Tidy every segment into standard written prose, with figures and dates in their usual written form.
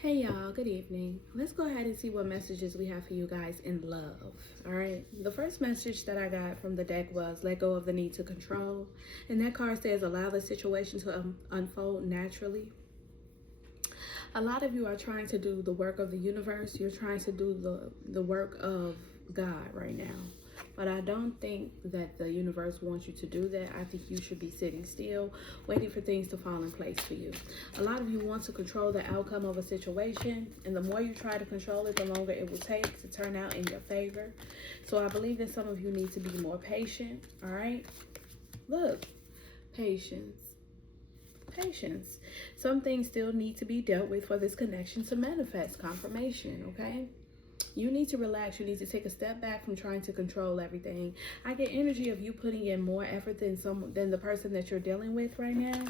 Hey y'all, good evening. Let's go ahead and see what messages we have for you guys in love. All right. The first message that I got from the deck was let go of the need to control. And that card says allow the situation to unfold naturally. A lot of you are trying to do the work of the universe. You're trying to do the work of God right now. But I don't think that the universe wants you to do that. I think you should be sitting still, waiting for things to fall in place for you. A lot of you want to control the outcome of a situation, and the more you try to control it, the longer it will take to turn out in your favor. So I believe that some of you need to be more patient, all right? Look, patience. Patience. Some things still need to be dealt with for this connection to manifest confirmation, okay? You need to relax. You need to take a step back from trying to control everything. I get energy of you putting in more effort than the person that you're dealing with right now.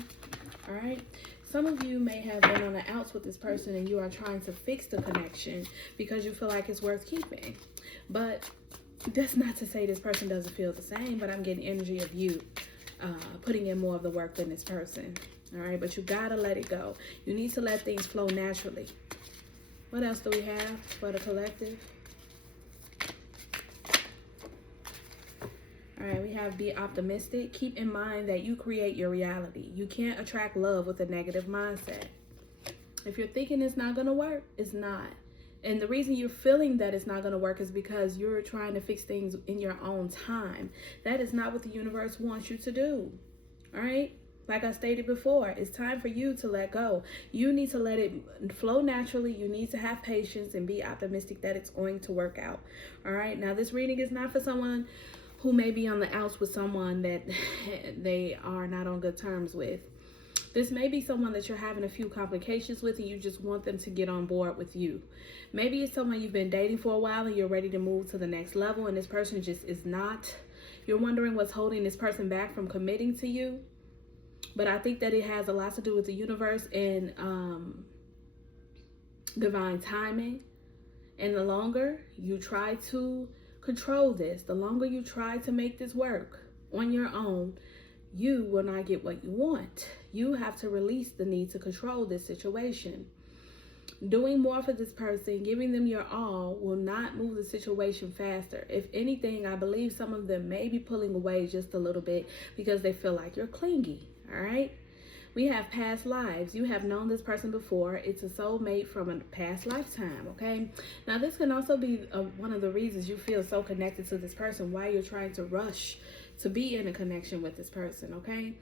All right. Some of you may have been on the outs with this person and you are trying to fix the connection because you feel like it's worth keeping. But that's not to say this person doesn't feel the same, but I'm getting energy of you putting in more of the work than this person. All right. But you got to let it go. You need to let things flow naturally. What else do we have for the collective? All right, we have be optimistic. Keep in mind that you create your reality. You can't attract love with a negative mindset. If you're thinking it's not going to work, it's not. And the reason you're feeling that it's not going to work is because you're trying to fix things in your own time. That is not what the universe wants you to do. All right? Like I stated before, it's time for you to let go. You need to let it flow naturally. You need to have patience and be optimistic that it's going to work out. All right. Now, this reading is not for someone who may be on the outs with someone that they are not on good terms with. This may be someone that you're having a few complications with and you just want them to get on board with you. Maybe it's someone you've been dating for a while and you're ready to move to the next level and this person just is not. You're wondering what's holding this person back from committing to you. But I think that it has a lot to do with the universe and divine timing. And the longer you try to control this, the longer you try to make this work on your own, you will not get what you want. You have to release the need to control this situation. Doing more for this person, giving them your all, will not move the situation faster. If anything, I believe some of them may be pulling away just a little bit because they feel like you're clingy. All right. We have past lives. You have known this person before. It's a soulmate from a past lifetime. Okay. Now, this can also be one of the reasons you feel so connected to this person, why you're trying to rush to be in a connection with this person. Okay.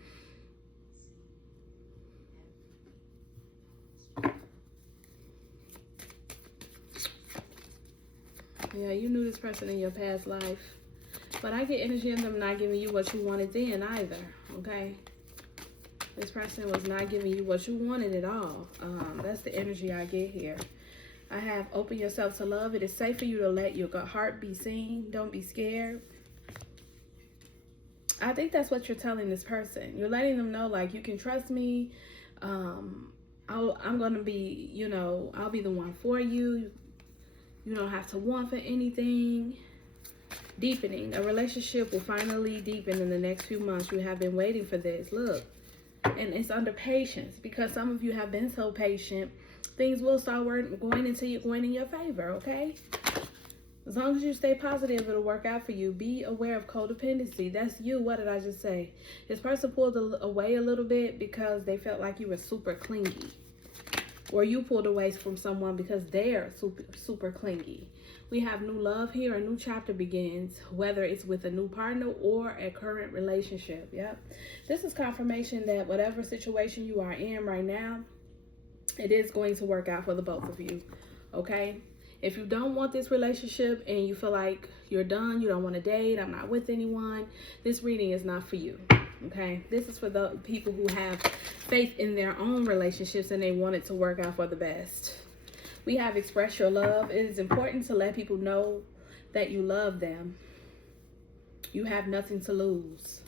Yeah, you knew this person in your past life. But I get energy in them not giving you what you wanted then either. Okay. This person was not giving you what you wanted at all. That's the energy I get here. I have open yourself to love. It is safe for you to let your heart be seen. Don't be scared. I think that's what you're telling this person. You're letting them know, like, you can trust me. I'm going to be, I'll be the one for you. You don't have to want for anything. Deepening. A relationship will finally deepen in the next few months. You have been waiting for this. Look. And it's under patience because some of you have been so patient. Things will start going in your favor, okay? As long as you stay positive, it'll work out for you. Be aware of codependency. That's you. What did I just say? This person pulled away a little bit because they felt like you were super clingy. Or you pulled away from someone because they're super clingy. We have new love here. A new chapter begins, whether it's with a new partner or a current relationship. Yep. This is confirmation that whatever situation you are in right now, it is going to work out for the both of you. Okay? If you don't want this relationship and you feel like you're done, you don't want to date, I'm not with anyone, this reading is not for you. Okay? This is for the people who have faith in their own relationships and they want it to work out for the best. We have express your love. It is important to let people know that you love them. You have nothing to lose.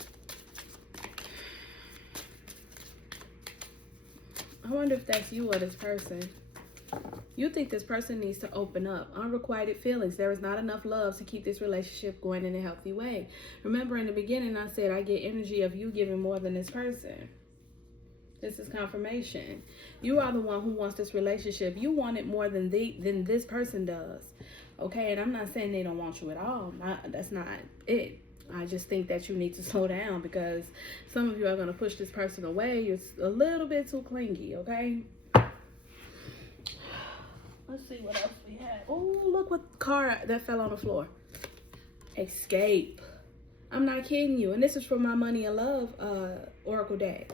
I wonder if that's you or this person. You think this person needs to open up. Unrequited feelings. There is not enough love to keep this relationship going in a healthy way. Remember in the beginning I said I get energy of you giving more than this person. This is confirmation. You are the one who wants this relationship. You want it more than this person does. Okay, and I'm not saying they don't want you at all. That's not it. I just think that you need to slow down, because some of you are going to push this person away. You're a little bit too clingy, okay? Let's see what else we have. Oh, look what car that fell on the floor. Escape. I'm not kidding you. And this is from my Money and Love Oracle deck.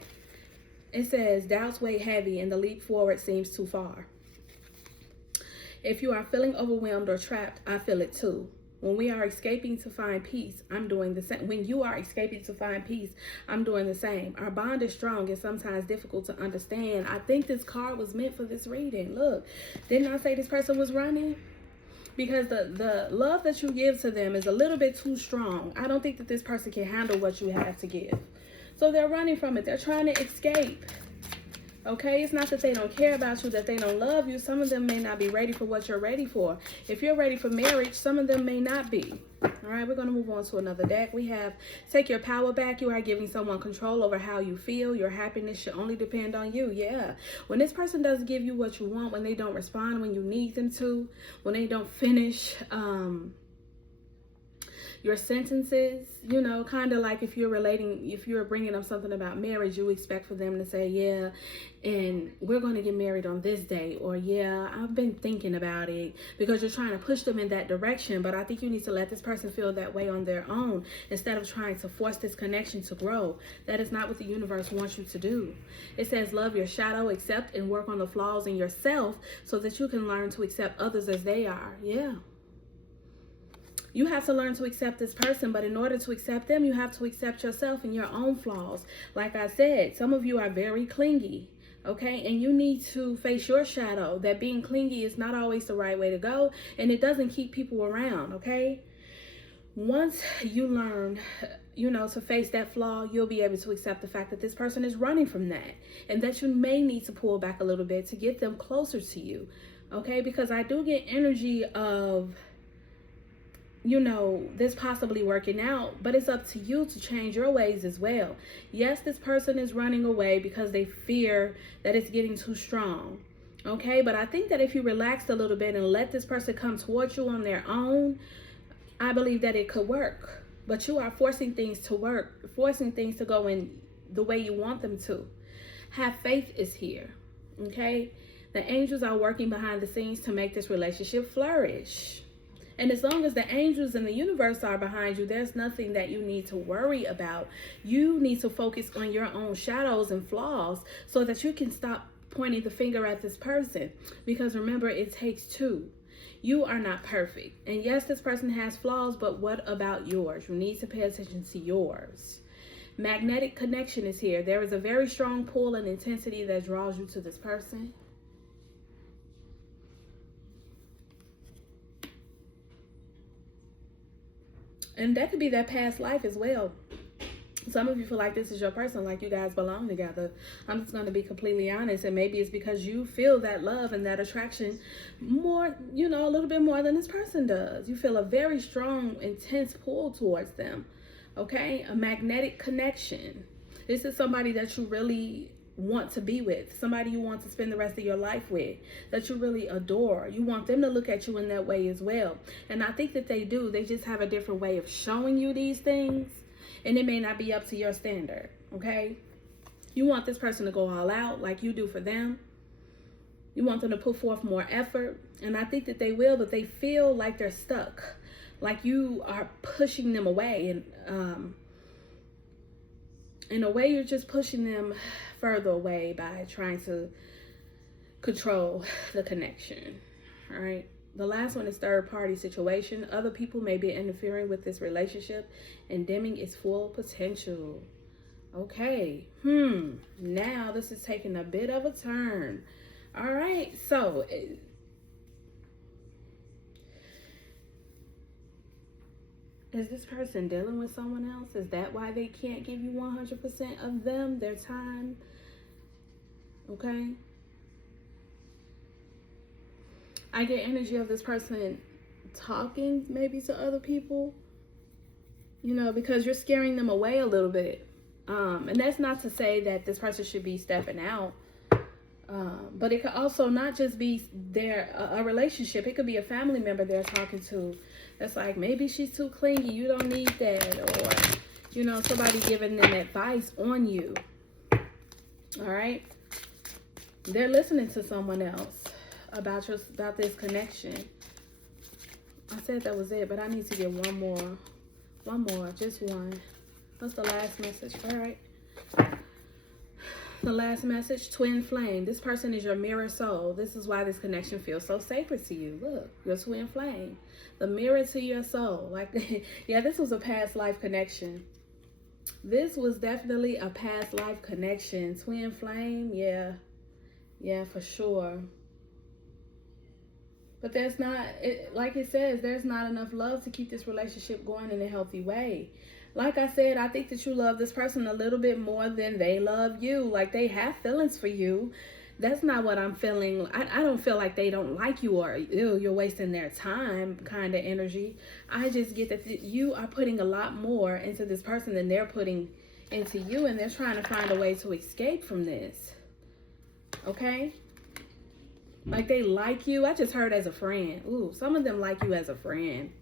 It says, doubts weigh heavy and the leap forward seems too far. If you are feeling overwhelmed or trapped, I feel it too. When we are escaping to find peace, I'm doing the same. When you are escaping to find peace, I'm doing the same. Our bond is strong and sometimes difficult to understand. I think this card was meant for this reading. Look, didn't I say this person was running? Because the love that you give to them is a little bit too strong. I don't think that this person can handle what you have to give. So they're running from it. They're trying to escape. Okay, it's not that they don't care about you, that they don't love you. Some of them may not be ready for what you're ready for. If you're ready for marriage, some of them may not be. All right, we're going to move on to another deck. We have take your power back. You are giving someone control over how you feel. Your happiness should only depend on you. Yeah, when this person doesn't give you what you want, when they don't respond when you need them to, when they don't finish your sentences, you know, kind of like if you're bringing up something about marriage, you expect for them to say, yeah, and we're going to get married on this day, or yeah, I've been thinking about it, because you're trying to push them in that direction. But I think you need to let this person feel that way on their own instead of trying to force this connection to grow. That is not what the universe wants you to do. It says, love your shadow, accept and work on the flaws in yourself so that you can learn to accept others as they are. Yeah. You have to learn to accept this person, but in order to accept them, you have to accept yourself and your own flaws. Like I said, some of you are very clingy, okay? And you need to face your shadow, that being clingy is not always the right way to go, and it doesn't keep people around, okay? Once you learn, you know, to face that flaw, you'll be able to accept the fact that this person is running from that, and that you may need to pull back a little bit to get them closer to you, okay? Because I do get energy of, you know, this possibly working out, but it's up to you to change your ways as well. Yes, this person is running away because they fear that it's getting too strong, okay? But I think that if you relaxed a little bit and let this person come towards you on their own, I believe that it could work. But you are forcing things to work, forcing things to go in the way you want them to. Have faith is here, okay? The angels are working behind the scenes to make this relationship flourish. And as long as the angels in the universe are behind you, there's nothing that you need to worry about. You need to focus on your own shadows and flaws so that you can stop pointing the finger at this person. Because remember, it takes two. You are not perfect. And yes, this person has flaws, but what about yours? You need to pay attention to yours. Magnetic connection is here. There is a very strong pull and intensity that draws you to this person. And that could be that past life as well. Some of you feel like this is your person, like you guys belong together. I'm just going to be completely honest. And maybe it's because you feel that love and that attraction more, you know, a little bit more than this person does. You feel a very strong, intense pull towards them. Okay? A magnetic connection. This is somebody that you really want to be with, somebody you want to spend the rest of your life with, that you really adore. You want them to look at you in that way as well. And I think that they do. They just have a different way of showing you these things, and it may not be up to your standard, okay? You want this person to go all out like you do for them. You want them to put forth more effort, and I think that they will, but they feel like they're stuck, like you are pushing them away, and in a way you're just pushing them further away by trying to control the connection. All right, the last one is third party situation. Other people may be interfering with this relationship and dimming its full potential. Okay, now this is taking a bit of a turn. All right, so is this person dealing with someone else? Is that why they can't give you 100% of them, their time? Okay. I get energy of this person talking maybe to other people, you know, because you're scaring them away a little bit. And that's not to say that this person should be stepping out. But it could also not just be a relationship. It could be a family member they're talking to. That's like, maybe she's too clingy. You don't need that. Or, you know, somebody giving them advice on you. All right. They're listening to someone else about this connection. I said that was it, but I need to get one more, just one. What's the last message? All right. The last message, twin flame. This person is your mirror soul. This is why this connection feels so sacred to you. Look, your twin flame, the mirror to your soul. Like, yeah, this was a past life connection. This was definitely a past life connection. Twin flame, yeah, for sure. But there's not, like it says, there's not enough love to keep this relationship going in a healthy way. Like I said, I think that you love this person a little bit more than they love you. Like, they have feelings for you. That's not what I'm feeling. I don't feel like they don't like you or, ew, you're wasting their time kind of energy. I just get that you are putting a lot more into this person than they're putting into you. And they're trying to find a way to escape from this. Okay? Like, they like you. I just heard as a friend. Ooh, some of them like you as a friend.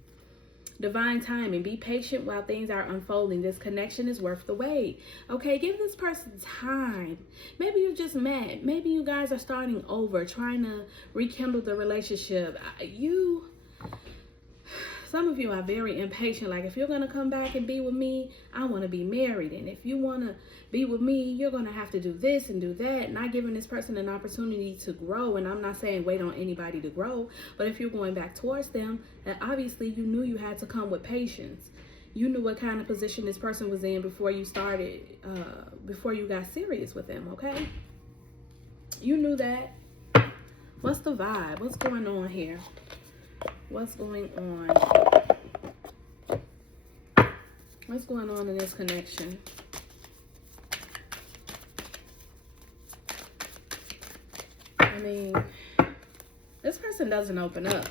Divine timing. Be patient while things are unfolding. This connection is worth the wait. Okay, give this person time. Maybe you just met. Maybe you guys are starting over, trying to rekindle the relationship. Some of you are very impatient. Like, if you're going to come back and be with me, I want to be married. And if you want to be with me, you're going to have to do this and do that. Not giving this person an opportunity to grow. And I'm not saying wait on anybody to grow. But if you're going back towards them, then obviously you knew you had to come with patience. You knew what kind of position this person was in before you started, before you got serious with them, okay? You knew that. What's the vibe? What's going on here? What's going on? What's going on in this connection? I mean, this person doesn't open up.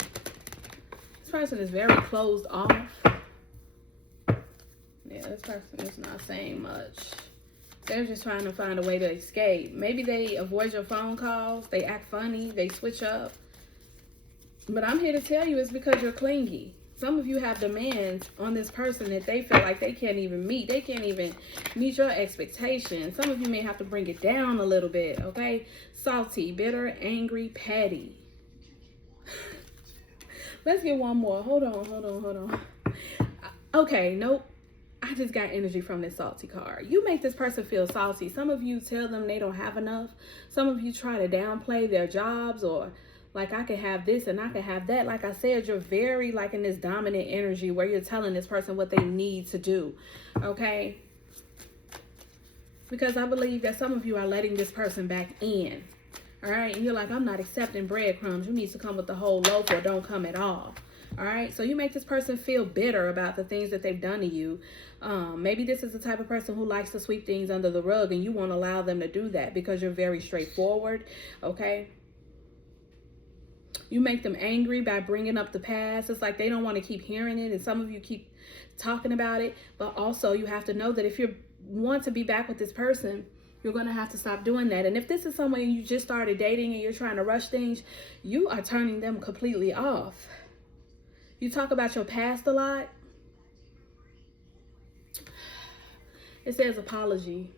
This person is very closed off. Yeah, this person is not saying much. They're just trying to find a way to escape. Maybe they avoid your phone calls. They act funny. They switch up. But I'm here to tell you it's because you're clingy. Some of you have demands on this person that they feel like they can't even meet. They can't even meet your expectations. Some of you may have to bring it down a little bit, okay? Salty, bitter, angry, petty. Let's get one more. Hold on. Okay, nope. I just got energy from this salty card. You make this person feel salty. Some of you tell them they don't have enough. Some of you try to downplay their jobs, or like, I can have this and I can have that. Like I said, you're very like in this dominant energy where you're telling this person what they need to do. Okay? Because I believe that some of you are letting this person back in. All right? And you're like, I'm not accepting breadcrumbs. You need to come with the whole loaf or don't come at all. All right? So you make this person feel bitter about the things that they've done to you. Maybe this is the type of person who likes to sweep things under the rug, and you won't allow them to do that because you're very straightforward. Okay? You make them angry by bringing up the past. It's like they don't want to keep hearing it, and some of you keep talking about it. But also, you have to know that if you want to be back with this person, you're going to have to stop doing that. And if this is someone you just started dating and you're trying to rush things, you are turning them completely off. You talk about your past a lot. It says apology.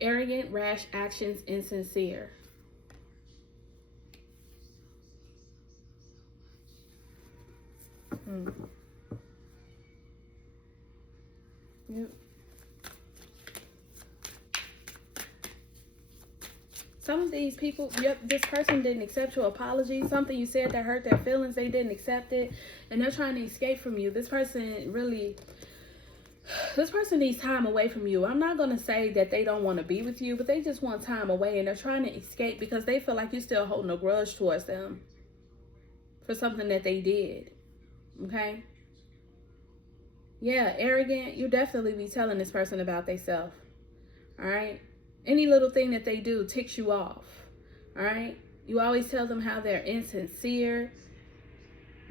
Arrogant, rash actions, insincere. Yep. Some of these people, this person didn't accept your apology. Something you said that hurt their feelings, they didn't accept it, and they're trying to escape from you. This person needs time away from you. I'm not going to say that they don't want to be with you, but they just want time away, and they're trying to escape because they feel like you're still holding a grudge towards them for something that they did. Okay? Yeah, arrogant. You definitely be telling this person about themselves. All right? Any little thing that they do ticks you off. All right? You always tell them how they're insincere.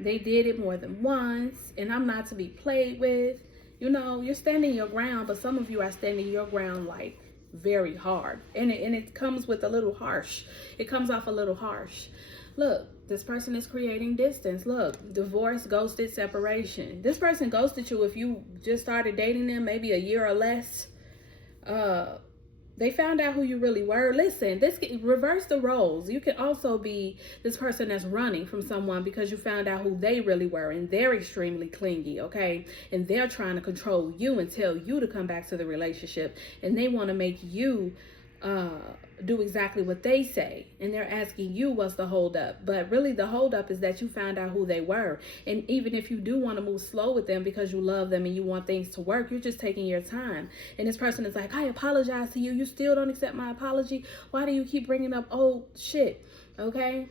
They did it more than once, and I'm not to be played with. You know, you're standing your ground, but some of you are standing your ground like very hard. And it comes with a little harsh. It comes off a little harsh. Look, this person is creating distance. Look, divorce, ghosted, separation. This person ghosted you if you just started dating them maybe a year or less. They found out who you really were. Listen, reverse the roles. You can also be this person that's running from someone because you found out who they really were, and they're extremely clingy, okay? And they're trying to control you and tell you to come back to the relationship, and they want to make you do exactly what they say, and they're asking you what's the holdup. But really the holdup is that you found out who they were. And even if you do want to move slow with them because you love them and you want things to work, you're just taking your time. And this person is like, I apologize to you. You still don't accept my apology. Why do you keep bringing up old shit? Okay.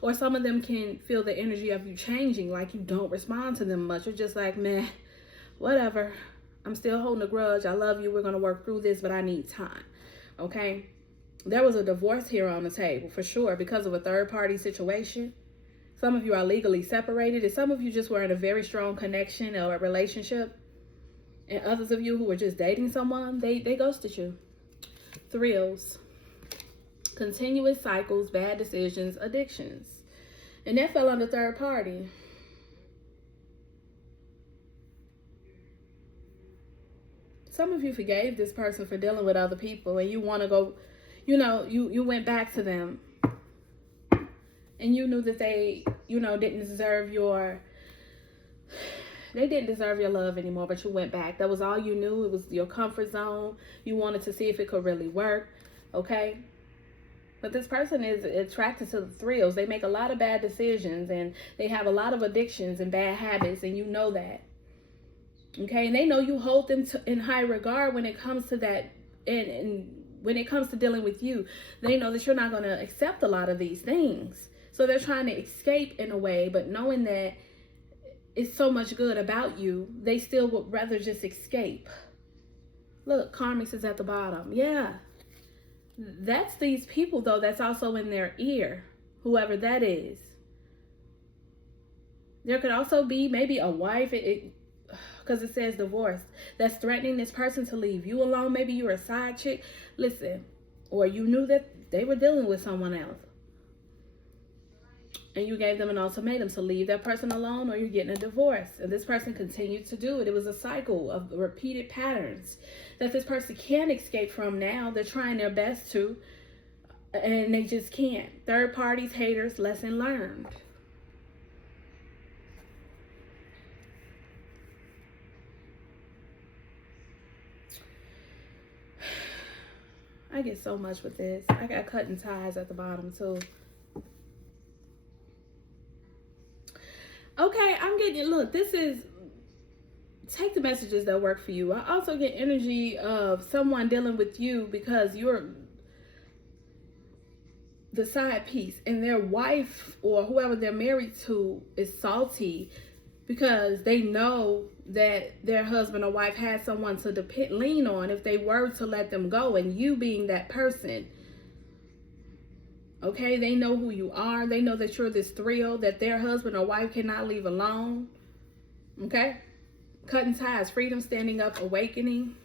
Or some of them can feel the energy of you changing, like you don't respond to them much. You're just like, meh, whatever. I'm still holding a grudge. I love you. We're going to work through this, but I need time. Okay. There was a divorce here on the table for sure because of a third party situation. Some of you are legally separated, and some of you just were in a very strong connection or a relationship. And others of you who were just dating someone, they ghosted you. Thrills, continuous cycles, bad decisions, addictions. And that fell under third party. Some of you forgave this person for dealing with other people, and you want to go, you know, you went back to them, and you knew that they, you know, didn't deserve your love anymore, but you went back. That was all you knew. It was your comfort zone. You wanted to see if it could really work, okay? But this person is attracted to the thrills. They make a lot of bad decisions, and they have a lot of addictions and bad habits, and you know that. Okay, and they know you hold them in high regard when it comes to that, and when it comes to dealing with you. They know that you're not going to accept a lot of these things. So they're trying to escape in a way, but knowing that it's so much good about you, they still would rather just escape. Look, karmics is at the bottom. Yeah. That's these people, though, that's also in their ear, whoever that is. There could also be maybe a wife, because it says divorce, that's threatening this person to leave you alone. Maybe you're a side chick. Listen, or you knew that they were dealing with someone else, and you gave them an ultimatum to leave that person alone, or you're getting a divorce. And this person continued to do it. It was a cycle of repeated patterns that this person can't escape from now. They're trying their best to, and they just can't. Third parties, haters, lesson learned. I get so much with this. I got cutting ties at the bottom too. Okay, I'm getting, look, this is, take the messages that work for you. I also get energy of someone dealing with you because you're the side piece, and their wife or whoever they're married to is salty because they know that their husband or wife has someone to lean on if they were to let them go, and you being that person. Okay, they know who you are. They know that you're this thrill that their husband or wife cannot leave alone. Okay, cutting ties, freedom, standing up, awakening.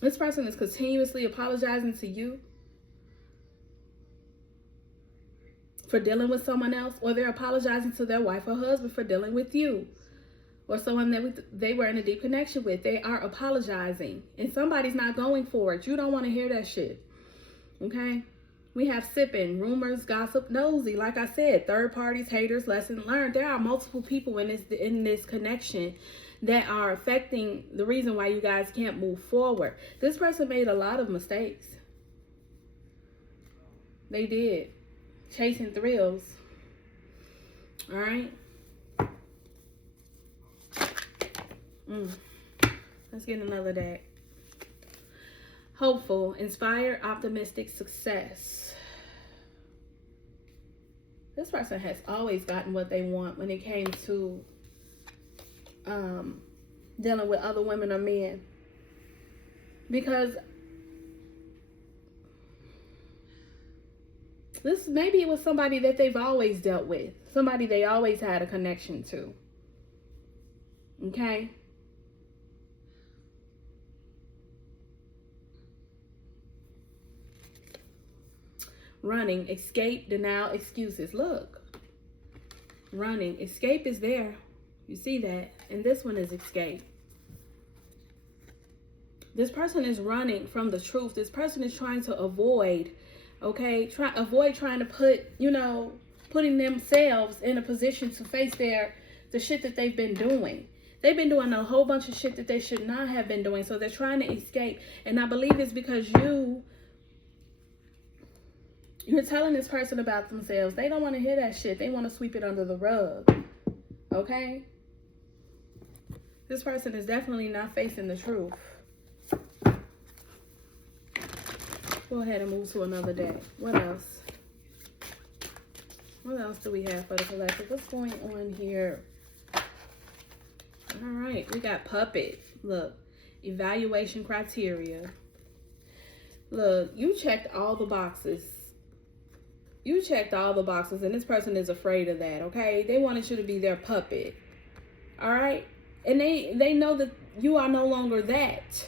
This person is continuously apologizing to you for dealing with someone else, or they're apologizing to their wife or husband for dealing with you, or someone that they were in a deep connection with. They are apologizing, and somebody's not going for it. You don't want to hear that shit. Okay, we have sipping, rumors, gossip, nosy. Like I said, third parties, haters, lesson learned. There are multiple people in this connection that are affecting the reason why you guys can't move forward. This person made a lot of mistakes. They did. Chasing thrills. All right. Let's get another deck. Hopeful, inspired, optimistic, success. This person has always gotten what they want when it came to dealing with other women or men. Because This maybe it was somebody that they've always dealt with, somebody they always had a connection to. Okay? Running, escape, denial, excuses. Look. Running, escape is there. You see that? And this one is escape. This person is running from the truth. This person is trying to avoid, okay? Avoid trying to put, you know, putting themselves in a position to face the shit that they've been doing. They've been doing a whole bunch of shit that they should not have been doing. So they're trying to escape. And I believe it's because you're telling this person about themselves. They don't want to hear that shit. They want to sweep it under the rug. Okay? This person is definitely not facing the truth. Go ahead and move to another day. What else? What else do we have for the collective? What's going on here? All right. We got puppet. Look. Evaluation criteria. Look. You checked all the boxes. You checked all the boxes, and this person is afraid of that, okay? They wanted you to be their puppet, all right? And they know that you are no longer that.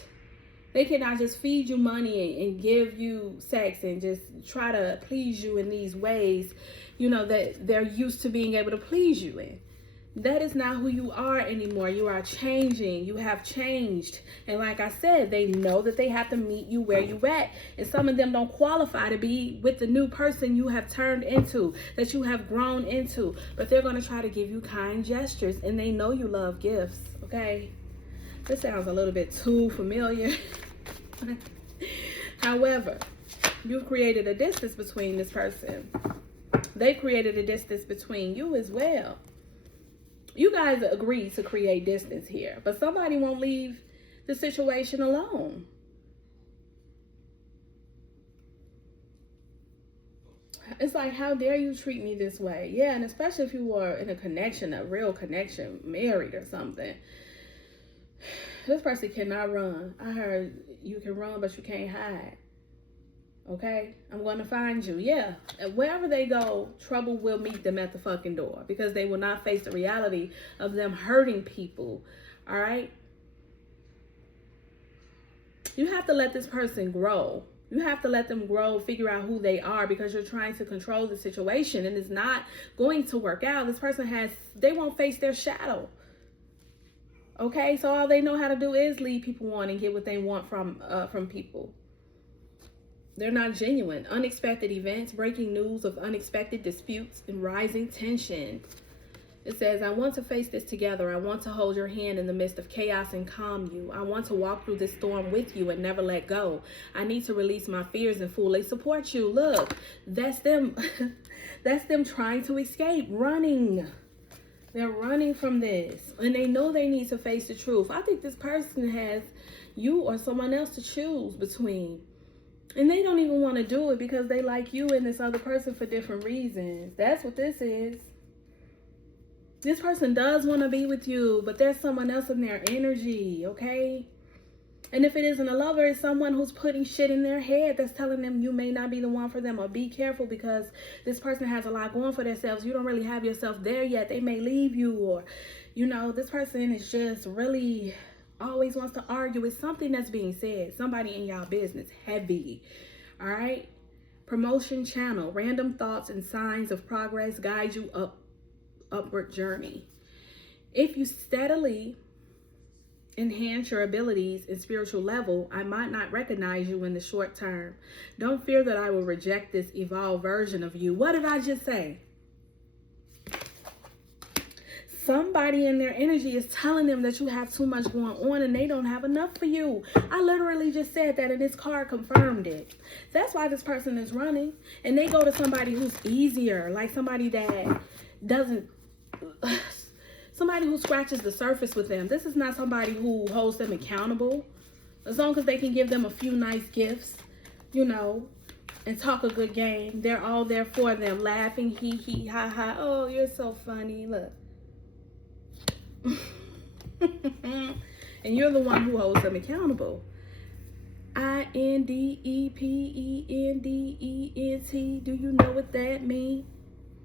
They cannot just feed you money and give you sex and just try to please you in these ways, you know, that they're used to being able to please you in. That is not who you are anymore. You are changing. You have changed. And like I said, they know that they have to meet you where you at. And some of them don't qualify to be with the new person you have turned into, that you have grown into. But they're going to try to give you kind gestures. And they know you love gifts. Okay? This sounds a little bit too familiar. However, you've created a distance between this person. They created a distance between you as well. You guys agreed to create distance here, but somebody won't leave the situation alone. It's like, how dare you treat me this way? Yeah, and especially if you were in a connection, a real connection, married or something. This person cannot run. I heard you can run, but you can't hide. Okay? I'm going to find you. Yeah. And wherever they go, trouble will meet them at the fucking door because they will not face the reality of them hurting people. All right? You have to let this person grow. You have to let them grow, figure out who they are because you're trying to control the situation and it's not going to work out. This person they won't face their shadow. Okay? So all they know how to do is lead people on and get what they want from people. They're not genuine. Unexpected events, breaking news of unexpected disputes, and rising tension. It says, I want to face this together. I want to hold your hand in the midst of chaos and calm you. I want to walk through this storm with you and never let go. I need to release my fears and fully support you. Look, that's them. That's them trying to escape, running. They're running from this. And they know they need to face the truth. I think this person has you or someone else to choose between. And they don't even want to do it because they like you and this other person for different reasons. That's what this is. This person does want to be with you, but there's someone else in their energy, okay? And if it isn't a lover, it's someone who's putting shit in their head that's telling them you may not be the one for them, or be careful because this person has a lot going for themselves. You don't really have yourself there yet. They may leave you, or, you know, this person is just really always wants to argue with something that's being said. Somebody in y'all business, heavy, all right? Promotion channel, random thoughts and signs of progress guide you upward journey. If you steadily enhance your abilities and spiritual level, I might not recognize you in the short term. Don't fear that I will reject this evolved version of you. What did I just say? Somebody in their energy is telling them that you have too much going on and they don't have enough for you. I literally just said that and this card confirmed it. That's why this person is running. And they go to somebody who's easier, like somebody that doesn't, somebody who scratches the surface with them. This is not somebody who holds them accountable. As long as they can give them a few nice gifts, you know, and talk a good game, they're all there for them, laughing, hee hee, ha ha. Oh, you're so funny. Look. And you're the one who holds them accountable. independent. Do you know what that means?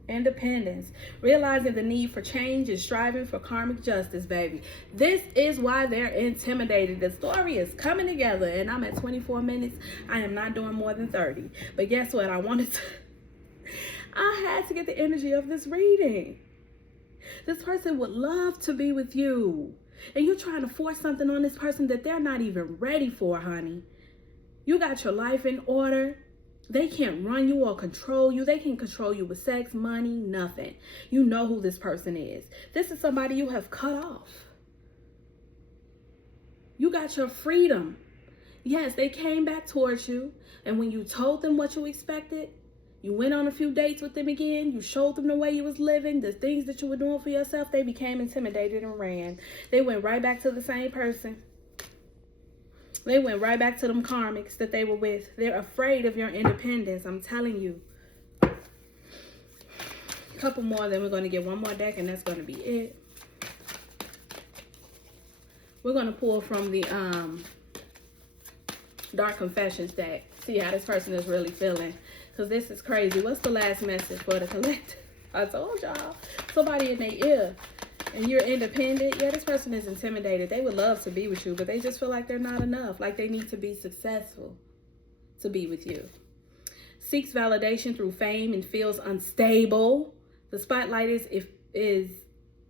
Independence. Realizing the need for change and striving for karmic justice, baby. This is why they're intimidated. The story is coming together, and I'm at 24 minutes. I am not doing more than 30. But guess what? I had to get the energy of this reading. This person would love to be with you. And you're trying to force something on this person that they're not even ready for, honey. You got your life in order. They can't run you or control you. They can't control you with sex, money, nothing. You know who this person is. This is somebody you have cut off. You got your freedom. Yes, they came back towards you. And when you told them what you expected, you went on a few dates with them again. You showed them the way you was living, the things that you were doing for yourself. They became intimidated and ran. They went right back to the same person. They went right back to them karmics that they were with. They're afraid of your independence. I'm telling you. A couple more, then we're going to get one more deck, and that's going to be it. We're going to pull from the Dark Confessions deck. See how this person is really feeling. Because this is crazy. What's the last message for the collective? I told y'all. Somebody in their ear. And you're independent. Yeah, this person is intimidated. They would love to be with you, but they just feel like they're not enough. Like they need to be successful to be with you. Seeks validation through fame and feels unstable. The spotlight is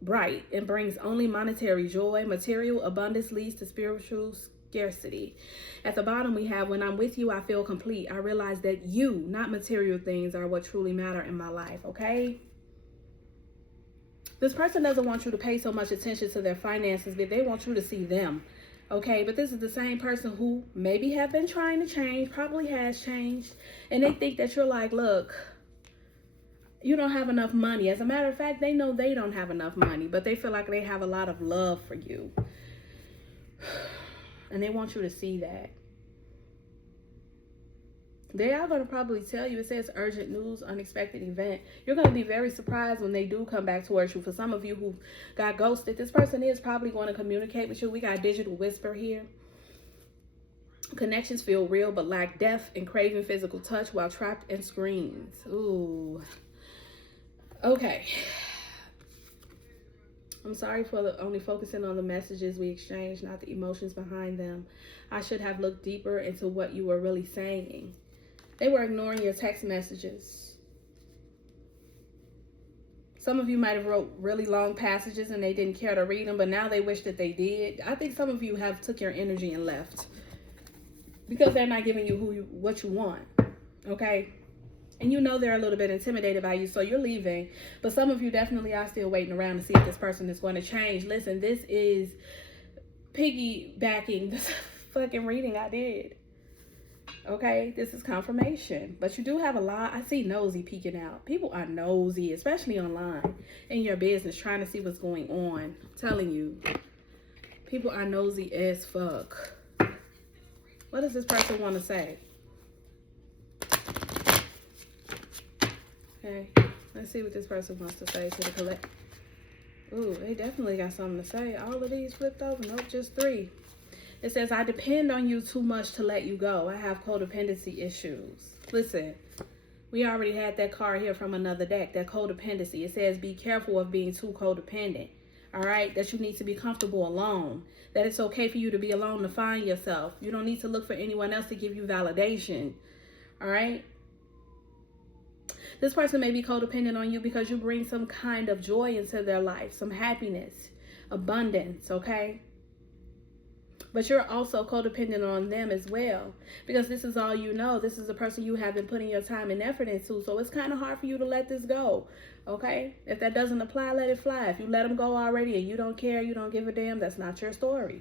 bright and brings only monetary joy. Material abundance leads to spiritual scarcity. At the bottom we have, when I'm with you, I feel complete. I realize that you, not material things, are what truly matter in my life, okay? This person doesn't want you to pay so much attention to their finances, but they want you to see them, okay? But this is the same person who maybe have been trying to change, probably has changed, and they think that you're like, look, you don't have enough money. As a matter of fact, they know they don't have enough money, but they feel like they have a lot of love for you. And they want you to see that. They are going to probably tell you, it says urgent news, unexpected event. You're going to be very surprised when they do come back towards you. For some of you who got ghosted, this person is probably going to communicate with you. We got digital whisper here. Connections feel real but lack depth and craving physical touch while trapped in screens. Ooh. Okay. I'm sorry for only focusing on the messages we exchanged, not the emotions behind them. I should have looked deeper into what you were really saying. They were ignoring your text messages. Some of you might have wrote really long passages and they didn't care to read them, but now they wish that they did. I think some of you have took your energy and left because they're not giving you what you want, okay? And you know they're a little bit intimidated by you, so you're leaving. But some of you definitely are still waiting around to see if this person is going to change. Listen, this is piggybacking this fucking reading I did. Okay, this is confirmation. But you do have a lot. I see nosy peeking out. People are nosy, especially online in your business, trying to see what's going on. I'm telling you, people are nosy as fuck. What does this person want to say? Okay, let's see what this person wants to say to the collect. Ooh, they definitely got something to say. All of these flipped over. Nope, just 3. It says, I depend on you too much to let you go. I have codependency issues. Listen, we already had that card here from another deck, that codependency. It says, be careful of being too codependent. All right, that you need to be comfortable alone. That it's okay for you to be alone to find yourself. You don't need to look for anyone else to give you validation. All right. This person may be codependent on you because you bring some kind of joy into their life, some happiness, abundance, okay? But you're also codependent on them as well because this is all you know. This is the person you have been putting your time and effort into. So it's kind of hard for you to let this go, okay? If that doesn't apply, let it fly. If you let them go already and you don't care, you don't give a damn, that's not your story.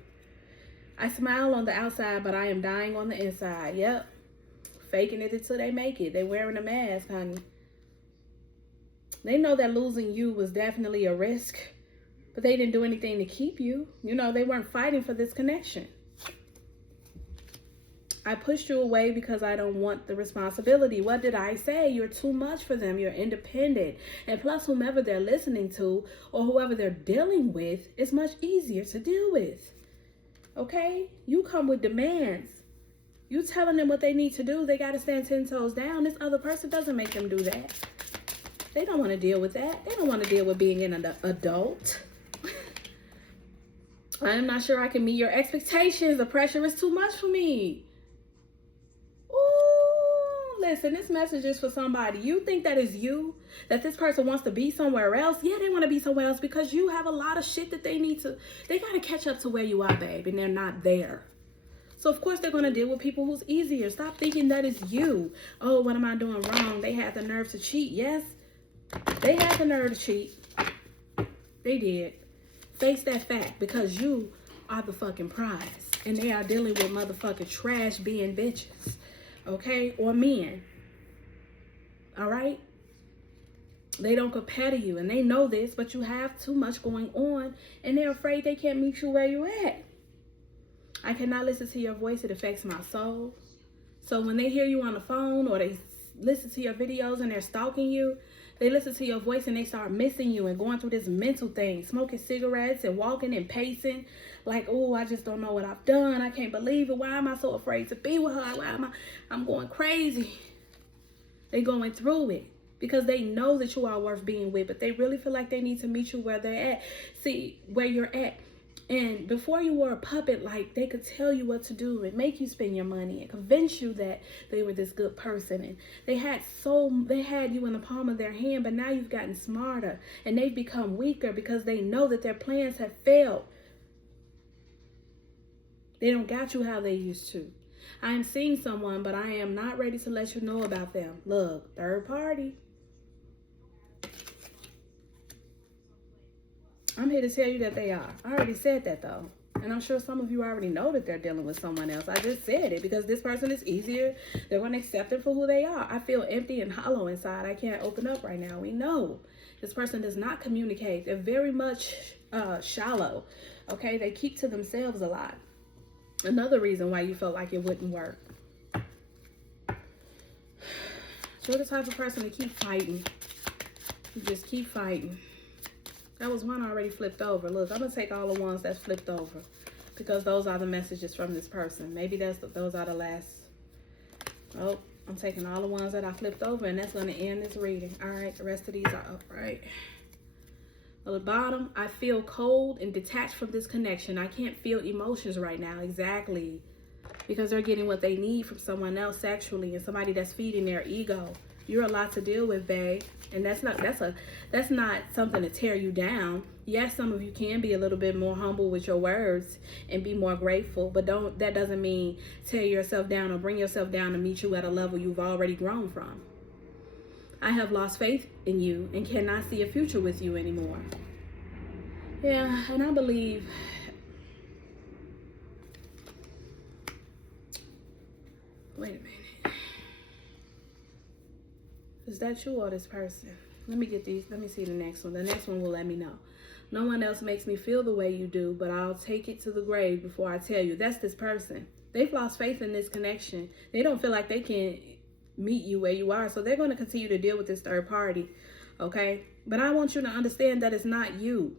I smile on the outside, but I am dying on the inside. Yep. Faking it until they make it. They wearing a mask, honey. They know that losing you was definitely a risk, but they didn't do anything to keep you. You know, they weren't fighting for this connection. I pushed you away because I don't want the responsibility. What did I say? You're too much for them. You're independent. And plus, whomever they're listening to or whoever they're dealing with is much easier to deal with. Okay? You come with demands. You telling them what they need to do, they got to stand 10 toes down. This other person doesn't make them do that. They don't want to deal with that. They don't want to deal with being an adult. I am not sure I can meet your expectations. The pressure is too much for me. Ooh, listen, this message is for somebody. You think that is you? That this person wants to be somewhere else? Yeah, they want to be somewhere else because you have a lot of shit that they got to catch up to where you are, babe, and they're not there. So, of course, they're going to deal with people who's easier. Stop thinking that is you. Oh, what am I doing wrong? They had the nerve to cheat. Yes, they had the nerve to cheat. They did. Face that fact, because you are the fucking prize. And they are dealing with motherfucking trash being bitches. Okay? Or men. Alright? They don't compare to you. And they know this, but you have too much going on. And they're afraid they can't meet you where you at. I cannot listen to your voice. It affects my soul. So when they hear you on the phone or they listen to your videos and they're stalking you, they listen to your voice and they start missing you and going through this mental thing, smoking cigarettes and walking and pacing like, oh, I just don't know what I've done. I can't believe it. Why am I so afraid to be with her? Why am I'm going crazy. They're going through it because they know that you are worth being with, but they really feel like they need to meet you where they're at. See, where you're at. And before you were a puppet, like, they could tell you what to do and make you spend your money and convince you that they were this good person. And they had you in the palm of their hand, but now you've gotten smarter and they've become weaker because they know that their plans have failed. They don't got you how they used to. I am seeing someone, but I am not ready to let you know about them. Look, third party. I'm here to tell you that they are. I already said that, though. And I'm sure some of you already know that they're dealing with someone else. I just said it because this person is easier. They're going to accept them for who they are. I feel empty and hollow inside. I can't open up right now. We know this person does not communicate. They're very much shallow. Okay? They keep to themselves a lot. Another reason why you felt like it wouldn't work. You're the type of person to keep fighting. You just keep fighting. That was one already flipped over. Look, I'm going to take all the ones that's flipped over because those are the messages from this person. Maybe those are the last. Oh, I'm taking all the ones that I flipped over, and that's going to end this reading. All right, the rest of these are upright. At the bottom, I feel cold and detached from this connection. I can't feel emotions right now. Exactly. Because they're getting what they need from someone else sexually and somebody that's feeding their ego. You're a lot to deal with, babe. And that's not something to tear you down. Yes, some of you can be a little bit more humble with your words and be more grateful, but that doesn't mean tear yourself down or bring yourself down to meet you at a level you've already grown from. I have lost faith in you and cannot see a future with you anymore. Yeah, and I believe wait a minute. Is that you or this person? Let me get these. Let me see the next one. The next one will let me know. No one else makes me feel the way you do, but I'll take it to the grave before I tell you. That's this person. They've lost faith in this connection. They don't feel like they can meet you where you are, so they're going to continue to deal with this third party, okay? But I want you to understand that it's not you.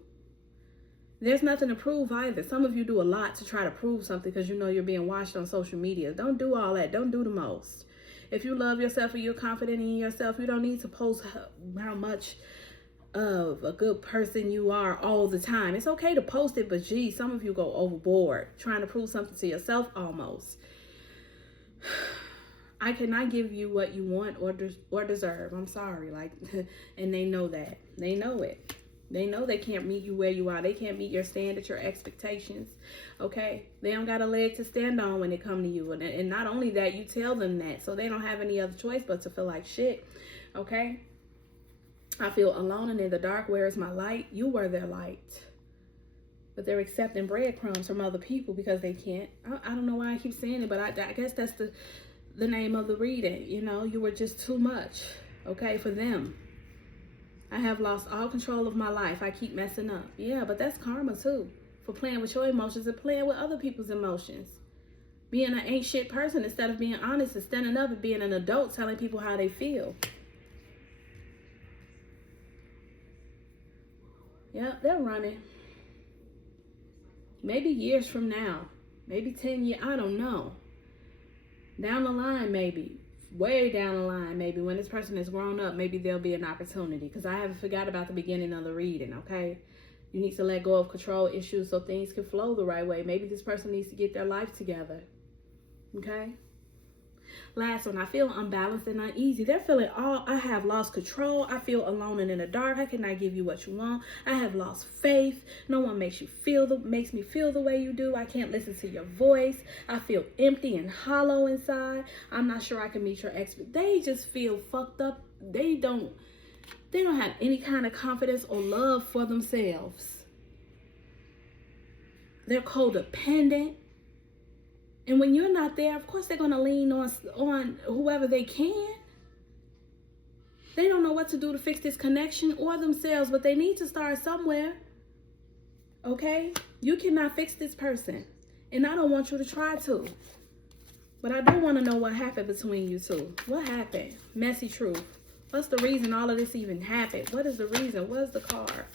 There's nothing to prove either. Some of you do a lot to try to prove something because you know you're being watched on social media. Don't do all that. Don't do the most. If you love yourself or you're confident in yourself, you don't need to post how much of a good person you are all the time. It's okay to post it, but gee, some of you go overboard trying to prove something to yourself almost. I cannot give you what you want or deserve. I'm sorry. And they know that. They know it. They know they can't meet you where you are. They can't meet your standards, your expectations, okay? They don't got a leg to stand on when it come to you. And not only that, you tell them that. So they don't have any other choice but to feel like shit, okay? I feel alone and in the dark. Where is my light? You were their light. But they're accepting breadcrumbs from other people because they can't. I don't know why I keep saying it, but I guess that's the name of the reading. You know, you were just too much, okay, for them. I have lost all control of my life. I keep messing up. Yeah, but that's karma too. For playing with your emotions and playing with other people's emotions. Being an ain't shit person instead of being honest and standing up and being an adult telling people how they feel. Yeah, they're running. Maybe years from now. Maybe 10 years. I don't know. Down the line, maybe. Way down the line, maybe. When this person is grown up, maybe there'll be an opportunity. Because I haven't forgot about the beginning of the reading, okay? You need to let go of control issues so things can flow the right way. Maybe this person needs to get their life together, okay? Last one, I feel unbalanced and uneasy. They're feeling I have lost control. I feel alone and in the dark. I cannot give you what you want. I have lost faith. No one makes me feel the way you do. I can't listen to your voice. I feel empty and hollow inside. I'm not sure I can meet your expectations. They just feel fucked up. They don't have any kind of confidence or love for themselves. They're codependent. And when you're not there, of course they're going to lean on whoever they can. They don't know what to do to fix this connection or themselves, but they need to start somewhere. Okay? You cannot fix this person. And I don't want you to try to. But I do want to know what happened between you two. What happened? Messy truth. What's the reason all of this even happened? What is the reason? What is the card?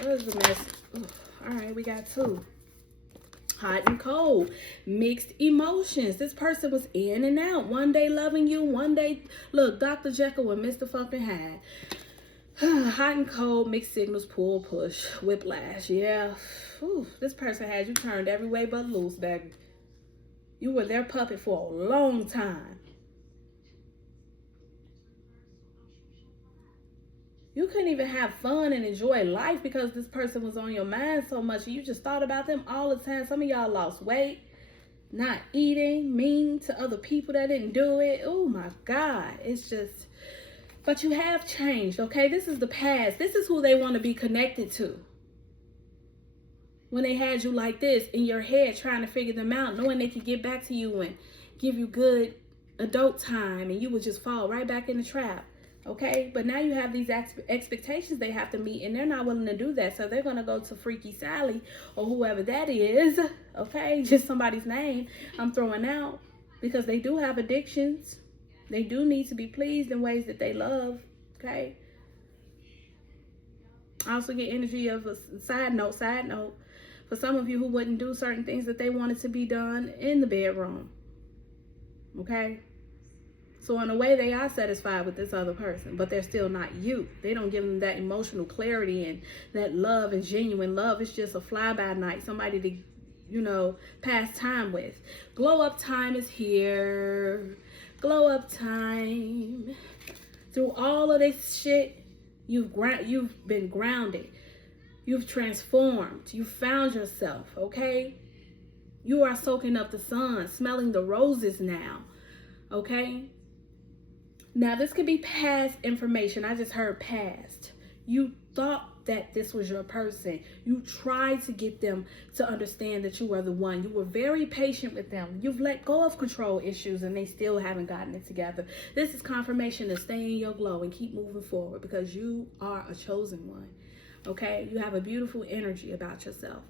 What is the message? All right, we got two. Hot and cold, mixed emotions. This person was in and out. One day loving you, one day, look, Dr. Jekyll and Mr. Fucking Hyde. Hot and cold, mixed signals, pull, push, whiplash. Yeah, whew, this person had you turned every way but loose, baby. You were their puppet for a long time. You couldn't even have fun and enjoy life because this person was on your mind so much. You just thought about them all the time. Some of y'all lost weight, not eating, mean to other people that didn't do it. Oh my God. It's just, but you have changed, okay? This is the past. This is who they want to be connected to. When they had you like this in your head trying to figure them out, knowing they could get back to you and give you good adult time and you would just fall right back in the trap. Okay, but now you have these expectations they have to meet and they're not willing to do that. So they're going to go to Freaky Sally or whoever that is. Okay, just somebody's name I'm throwing out because they do have addictions. They do need to be pleased in ways that they love. Okay. I also get energy of a side note, for some of you who wouldn't do certain things that they wanted to be done in the bedroom. Okay. So in a way, they are satisfied with this other person, but they're still not you. They don't give them that emotional clarity and that love and genuine love. It's just a fly-by-night, somebody to, you know, pass time with. Glow up time is here. Glow up time. Through all of this shit, you've been grounded. You've transformed. You found yourself, okay? You are soaking up the sun, smelling the roses now, okay? Now, this could be past information. I just heard past. You thought that this was your person. You tried to get them to understand that you were the one. You were very patient with them. You've let go of control issues and they still haven't gotten it together. This is confirmation to stay in your glow and keep moving forward because you are a chosen one. Okay? You have a beautiful energy about yourself.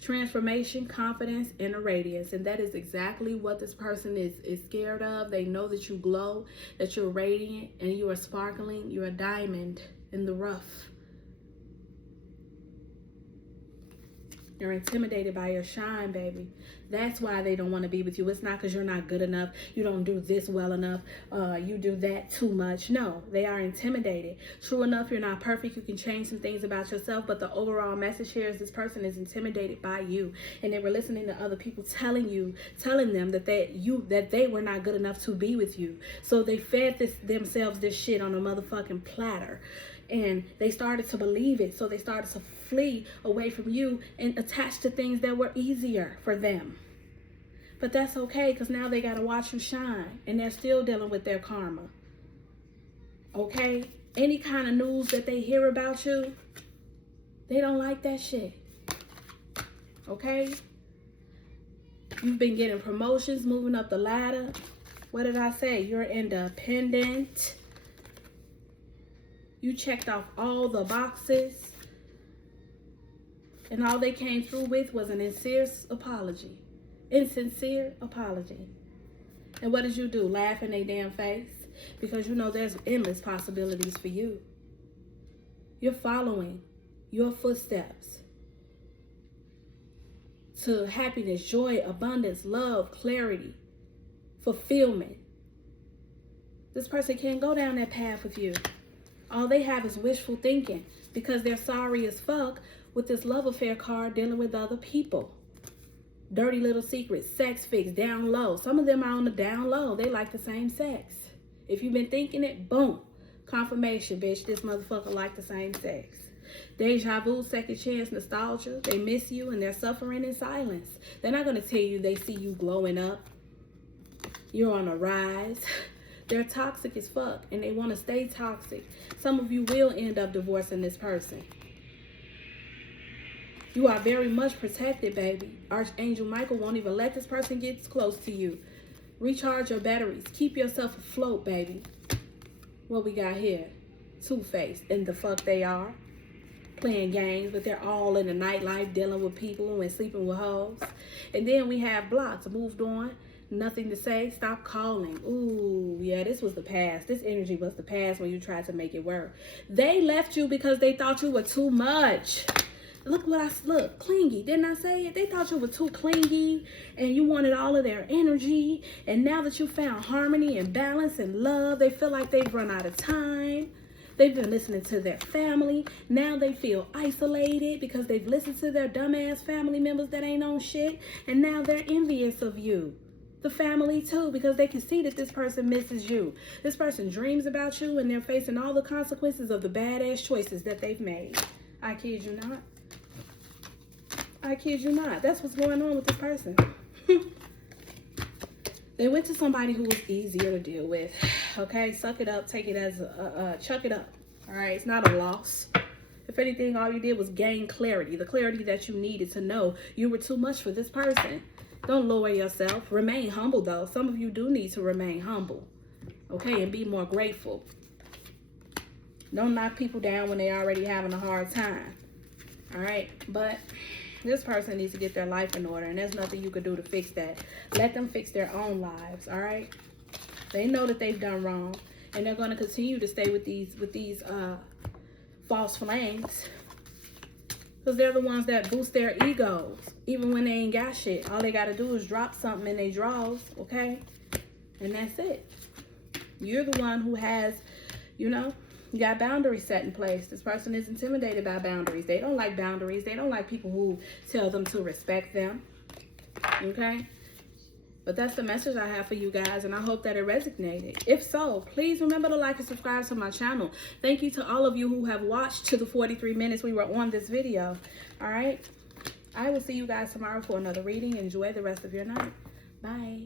Transformation, confidence, and a radiance. And that is exactly what this person is scared of. They know that you glow, that you're radiant, and you are sparkling. You're a diamond in the rough. You're intimidated by your shine, baby. That's why they don't want to be with you. It's not because you're not good enough. You don't do this well enough. You do that too much. No, they are intimidated. True enough, you're not perfect. You can change some things about yourself. But the overall message here is this person is intimidated by you. And they were listening to other people telling them that they were not good enough to be with you. So they fed themselves this shit on a motherfucking platter. And they started to believe it. So they started to flee away from you and attach to things that were easier for them. But that's okay because now they got to watch you shine. And they're still dealing with their karma. Okay? Any kind of news that they hear about you, they don't like that shit. Okay? You've been getting promotions, moving up the ladder. What did I say? You're independent. You checked off all the boxes. And all they came through with was an insincere apology. And what did you do? Laugh in their damn face? Because you know there's endless possibilities for you. You're following your footsteps to happiness, joy, abundance, love, clarity, fulfillment. This person can't go down that path with you. All they have is wishful thinking because they're sorry as fuck with this love affair card dealing with other people. Dirty little secrets, sex fix, down low. Some of them are on the down low. They like the same sex. If you've been thinking it, boom. Confirmation, bitch. This motherfucker like the same sex. Deja vu, second chance, nostalgia. They miss you and they're suffering in silence. They're not going to tell you they see you glowing up. You're on a rise. They're toxic as fuck and they want to stay toxic. Some of you will end up divorcing this person. You are very much protected, baby. Archangel Michael won't even let this person get close to you. Recharge your batteries. Keep yourself afloat, baby. What we got here? Two-faced. And the fuck they are. Playing games, but they're all in the nightlife, dealing with people and sleeping with hoes. And then we have blocks. Moved on. Nothing to say. Stop calling. Ooh, yeah, this was the past. This energy was the past when you tried to make it work. They left you because they thought you were too much. Look, clingy. Didn't I say it? They thought you were too clingy and you wanted all of their energy. And now that you found harmony and balance and love, they feel like they've run out of time. They've been listening to their family. Now they feel isolated because they've listened to their dumbass family members that ain't on shit. And now they're envious of you. The family too, because they can see that this person misses you. This person dreams about you and they're facing all the consequences of the badass choices that they've made. I kid you not. I kid you not. That's what's going on with this person. They went to somebody who was easier to deal with. Okay, suck it up. Take it as chuck it up. All right, it's not a loss. If anything, all you did was gain clarity. The clarity that you needed to know you were too much for this person. Don't lower yourself. Remain humble, though. Some of you do need to remain humble. Okay, and be more grateful. Don't knock people down when they're already having a hard time. All right, but this person needs to get their life in order, and there's nothing you can do to fix that. Let them fix their own lives, all right? They know that they've done wrong, and they're going to continue to stay with these false flames because they're the ones that boost their egos, even when they ain't got shit. All they got to do is drop something in their drawers, okay? And that's it. You're the one who has, you know, you got boundaries set in place. This person is intimidated by boundaries. They don't like boundaries. They don't like people who tell them to respect them. Okay? But that's the message I have for you guys, and I hope that it resonated. If so, please remember to like and subscribe to my channel. Thank you to all of you who have watched to the 43 minutes we were on this video. All right? I will see you guys tomorrow for another reading. Enjoy the rest of your night. Bye.